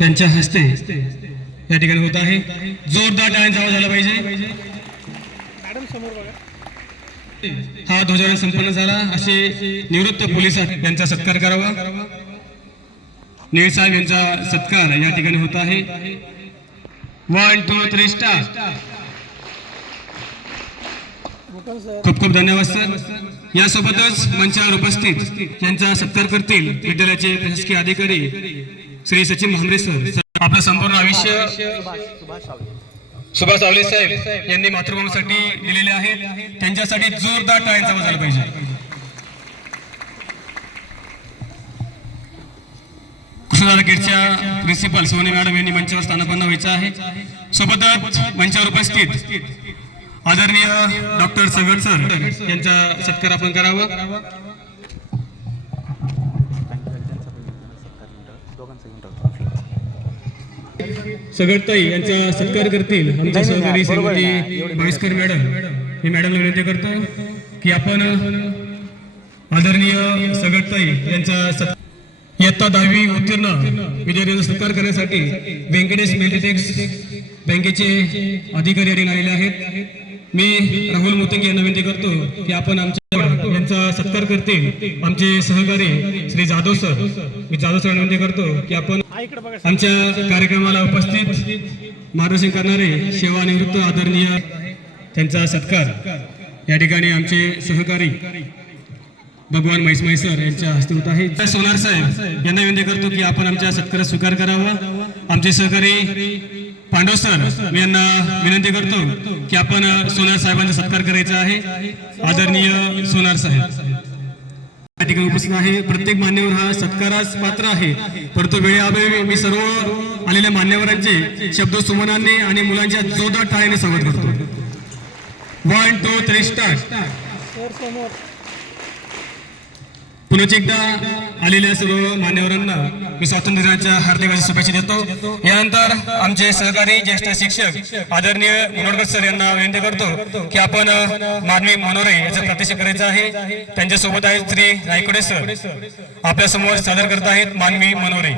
यांच्या हस्ते या ठिकाणी होत आहे. जोरदार टाळ्यांचा आवाज झाला पाहिजे. हा ध्वजारोहण संपन्न झाला. असे निवृत्त पोलीस यांचा सत्कार करावा. निळ साहेब यांचा सत्कार या ठिकाणी होत आहे. वन टू थ्री स्टार खूप खूप धन्यवाद सर. यासोबतच मंचावर उपस्थित यांचा सत्कार करतील विद्यालयाचे प्रशासकीय अधिकारी श्री सचिन भांबरे सर. आपलं संपूर्ण आयुष्य सुभाष आवले साहेब यांनी मातृभूमीसाठी दिलेले आहेत. त्यांच्यासाठी जोरदार टाळ्यांचा आवाज झाला पाहिजे. कृष्णदार गेटच्या प्रिन्सिपल सोने मॅडम यांनी मंचावर स्थानापन्न व्हायचं आहे. सोबतच मंचावर उपस्थित आदरणीय डॉक्टर सगड सर यांचा सत्कार आपण करावा. सगडताई यांचा सत्कार करतील आमच्या सहकारी श्रीमती भाईस्कर मॅडम. मी मॅडमला विनंती करतो की आपण आदरणीय सगडताई यांचा इयत्ता दहावी उत्तीर्ण विद्यार्थ्यांचा सत्कार करण्यासाठी व्यंकटेश मेल्टीटेक्स बँकेचे अधिकारी आलेले आहेत. मी राहुल मोतंगे यांना विनंती करतो की आपण आमच्या यांचा सत्कार करतील. आमचे सहकारी श्री जाधव सर मी जाधव सर विनंती करतो की आपण आमच्या कार्यक्रमाला उपस्थित मार्गदर्शन करणारे सेवानिवृत्त आदरणीय त्यांचा सत्कार. या ठिकाणी आमचे सहकारी भगवान मैसमाई सर यांच्या हस्ते होत आहे. सोनार साहेब यांना विनंती करतो की आपण आमच्या सत्कारात स्वीकार करावा. आमचे सहकारी पांडव सर मी यांना विनंती करतो की आपण सोनार साहेबांचा सत्कार करायचा आहे. आदरणीय सोनार साहेब. या ठिकाणी उपस्थित आहे. प्रत्येक मान्यवर हा सत्कारास पात्र आहे. परंतु वेळेअभावी मी सर्व आलेल्या मान्यवरांचे शब्द सुमनांनी आणि मुलांच्या जोरदार टाळ्याने स्वागत करतो. वन टू थ्री स्टार्ट पुन्हा एकदा आलेल्या सर्व मान्यवरांना मी स्वातंत्र्य दिनाच्या हार्दिक शुभेच्छा देतो. यानंतर आमचे सहकारी ज्येष्ठ शिक्षक आदरणीय मनोडकर सर यांना विनंती करतो की आपण मानवी मनोरे याचं प्रत्यक्ष करायचं आहे. त्यांच्यासोबत आहेत श्री रायकडे सर. आपल्यासमोर सादर करत आहेत मानवी मनोरे